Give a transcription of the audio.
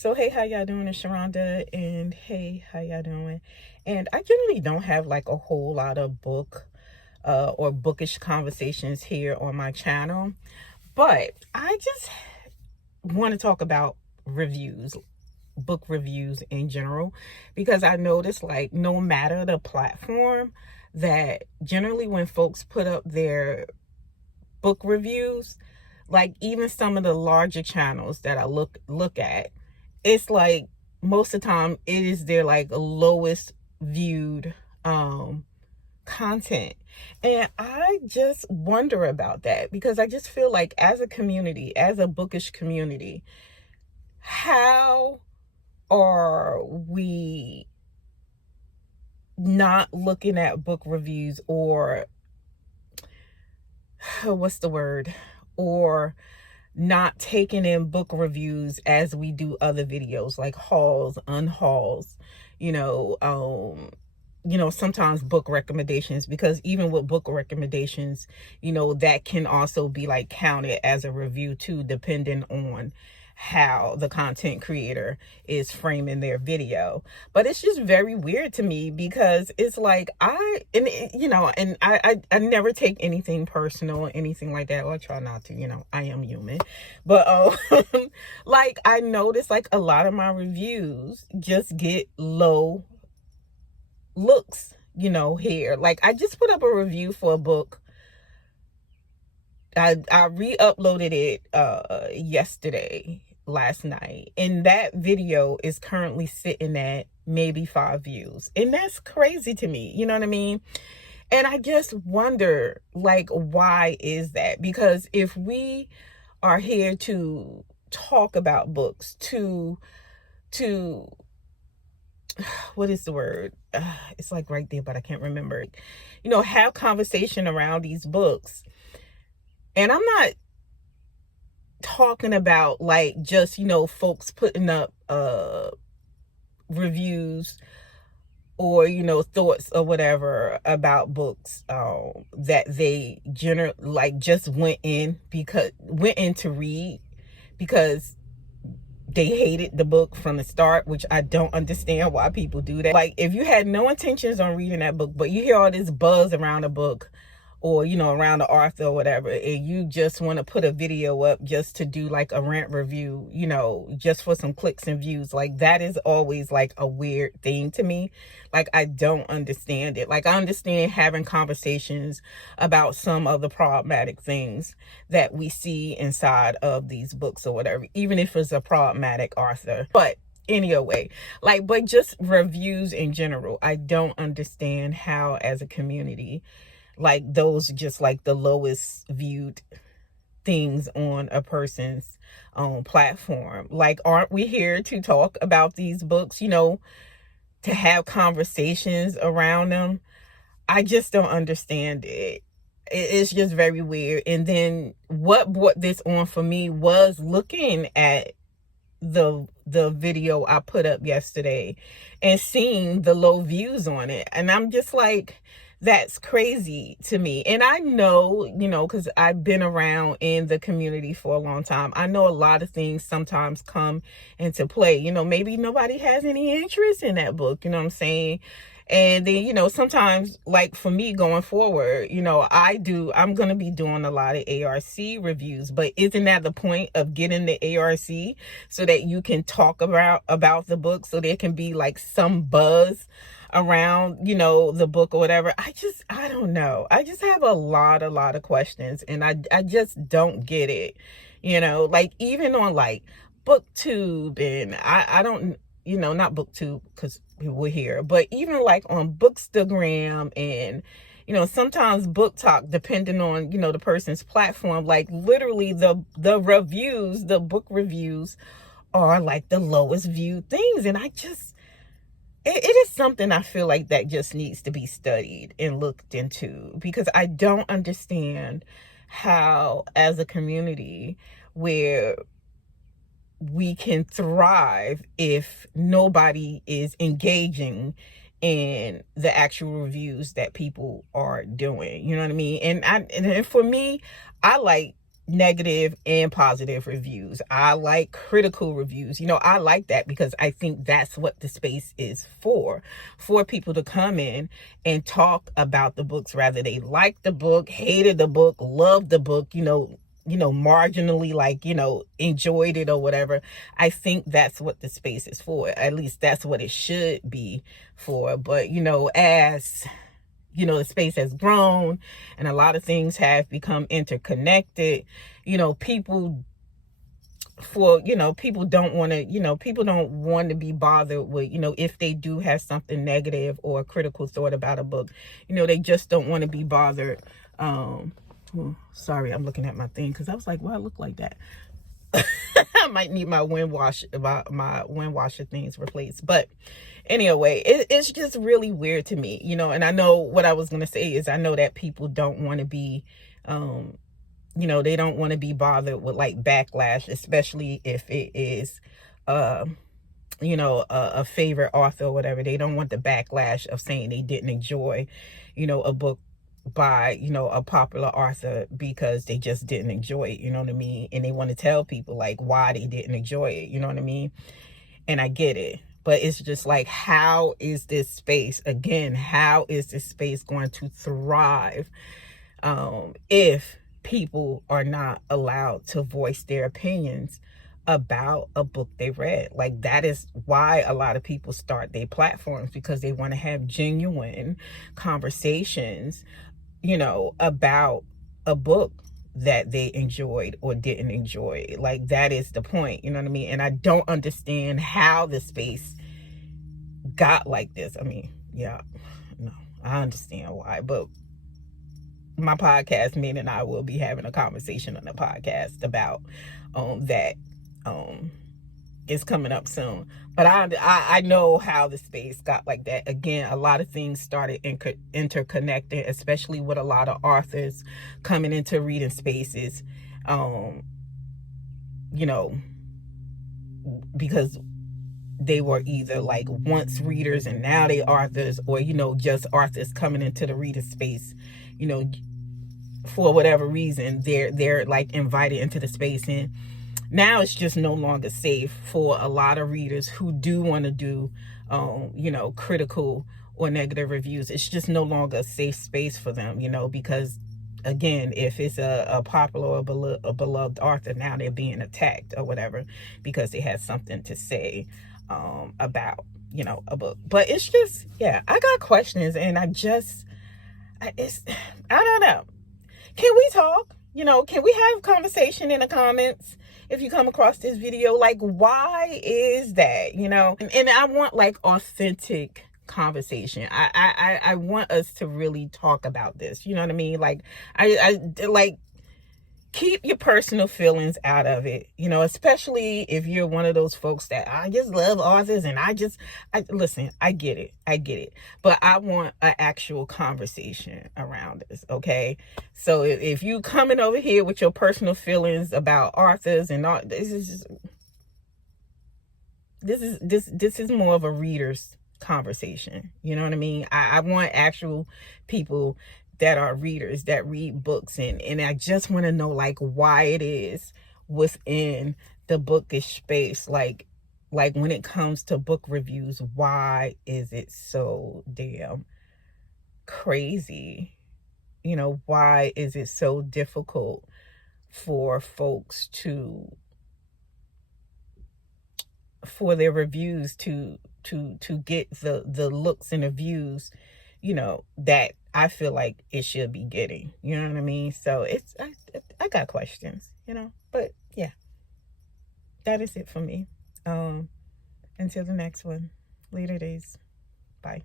So hey, how y'all doing? It's Sharonda, and hey, how y'all doing? And I generally don't have like a whole lot of or bookish conversations here on my channel, but I just want to talk about reviews, book reviews in general, because I noticed like no matter the platform, that generally when folks put up their book reviews, like even some of the larger channels that I look at, it's like most of the time it is their like lowest viewed content. And I just wonder about that, because I just feel like as a community, as a bookish community, how are we not looking at book reviews, or what's the word, or not taking in book reviews as we do other videos like hauls, unhauls, you know, sometimes book recommendations, because even with book recommendations, that can also be like counted as a review too, depending on how the content creator is framing their video. But it's just very weird to me, because it's like I never take anything personal or anything like that, or I try not to. I am human. But like I notice like a lot of my reviews just get low looks here. Like I just put up a review for a book. I re-uploaded it last night, and that video is currently sitting at maybe 5 views, and that's crazy to me, you know what I mean? And I just wonder, like, why is that? Because if we are here to talk about books, to what is the word, it's like right there but I can't remember it, have conversation around these books. And I'm not talking about like just folks putting up reviews or thoughts or whatever about books that they like just went in to read because they hated the book from the start, which I don't understand why people do that. Like, if you had no intentions on reading that book, but you hear all this buzz around the book, or around the author or whatever, and you just want to put a video up just to do like a rant review, just for some clicks and views, like that is always like a weird thing to me. Like, I don't understand it. Like, I understand having conversations about some of the problematic things that we see inside of these books or whatever, even if it's a problematic author. But anyway, like, but just reviews in general, I don't understand how as a community, like, those just like the lowest viewed things on a person's platform. Like, aren't we here to talk about these books, to have conversations around them? I just don't understand it. It's just very weird. And then what brought this on for me was looking at the video I put up yesterday and seeing the low views on it. And I'm just like, that's crazy to me. And I know, because I've been around in the community for a long time, I know a lot of things sometimes come into play. Maybe nobody has any interest in that book, you know what I'm saying? And then, sometimes, like for me going forward, I'm going to be doing a lot of ARC reviews, but isn't that the point of getting the ARC, so that you can talk about the book, so there can be like some buzz around, the book or whatever? I don't know. I just have a lot of questions, and I just don't get it. Like even on like BookTube, and I don't, not BookTube because we're here, but even like on Bookstagram, and sometimes Book Talk, depending on the person's platform, like literally the reviews, the book reviews are like the lowest viewed things. And it is something I feel like that just needs to be studied and looked into, because I don't understand how, as a community, where we can thrive if nobody is engaging in the actual reviews that people are doing. You know what I mean? And for me, I like negative and positive reviews. I like critical reviews. I like that because I think that's what the space is for people to come in and talk about the books, rather they liked the book, hated the book, loved the book, marginally, like, enjoyed it or whatever. I think that's what the space is for. At least that's what it should be for. But, as the space has grown and a lot of things have become interconnected, people people don't want to, people don't want to be bothered with, if they do have something negative or a critical thought about a book, they just don't want to be bothered. Sorry, I'm looking at my thing because I was like, well, I look like that. I might need my wind washer things replaced. But anyway, it's just really weird to me, and I know what I was going to say is I know that people don't want to be, they don't want to be bothered with like backlash, especially if it is, a favorite author or whatever. They don't want the backlash of saying they didn't enjoy, a book by, a popular author because they just didn't enjoy it, you know what I mean? And they want to tell people like why they didn't enjoy it, you know what I mean? And I get it. But it's just like, how is this space, again, how is this space going to thrive if people are not allowed to voice their opinions about a book they read? Like, that is why a lot of people start their platforms, because they want to have genuine conversations, about a book that they enjoyed or didn't enjoy. Like, that is the point, you know what I mean? And I don't understand how the space got like this. I mean, yeah, no, I understand why, but my podcast, me and I will be having a conversation on the podcast about that. Is coming up soon. But I know how the space got like that. Again, a lot of things started interconnecting, especially with a lot of authors coming into reading spaces, because they were either like once readers and now they authors, or, just authors coming into the reader space, for whatever reason, they're like invited into the space, and now it's just no longer safe for a lot of readers who do want to do, critical or negative reviews. It's just no longer a safe space for them, because, again, if it's a popular or a beloved author, now they're being attacked or whatever because they had something to say about, a book. But it's just, yeah, I got questions, and I don't know. Can we talk? Can we have conversation in the comments if you come across this video? Like, why is that? And I want like authentic conversation. I want us to really talk about this. You know what I mean? Like, I like, keep your personal feelings out of it, especially if you're one of those folks that I just love authors and listen, I get it, but I want an actual conversation around this. Okay, so if you coming over here with your personal feelings about authors and all, this is more of a reader's conversation. You know what I mean? I want actual people that are readers that read books, and I just want to know like why it is within the bookish space, like when it comes to book reviews, why is it so damn crazy? Why is it so difficult for folks for their reviews to get the looks and the views, that I feel like it should be getting, you know what I mean? So I got questions, but yeah, that is it for me. Until the next one, later days, bye.